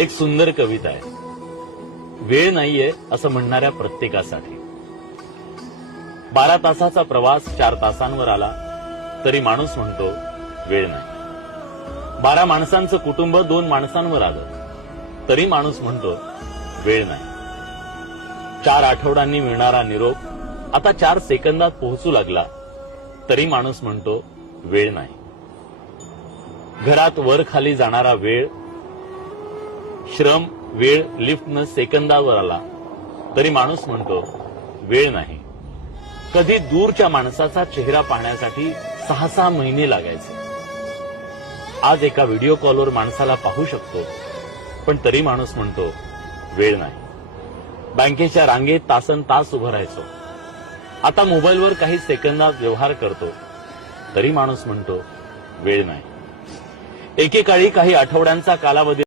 एक सुंदर कविता आहे. वेळ नाहीये असं म्हणणाऱ्या प्रत्येकासाठी. 12 तासाचा प्रवास 4 तासांवर आला तरी माणूस म्हणतो वेळ नाही. 12 माणसांचं कुटुंब 2 माणसांवर आलं तरी माणूस म्हणतो वेळ नाही. 4 आठवड्यांनी मिळणारा निरोप आता 4 सेकंदात पोहोचू लागला तरी माणूस म्हणतो वेळ नाही. घरात वर खाली जाणारा वेळ, श्रम, वेळ लिफ्टनं सेकंदावर आला तरी माणूस म्हणतो वेळ नाही. कधी दूरच्या माणसाचा चेहरा पाहण्यासाठी 6-6 महिने लागायचे. आज एका व्हिडिओ कॉलवर माणसाला पाहू शकतो पण तरी माणूस म्हणतो वेळ नाही. बँकेच्या रांगेत तासनतास उभं राहायचो. आता मोबाईलवर काही सेकंदात व्यवहार करतो तरी माणूस म्हणतो वेळ नाही. एकेकाळी काही आठवड्यांचा कालावधी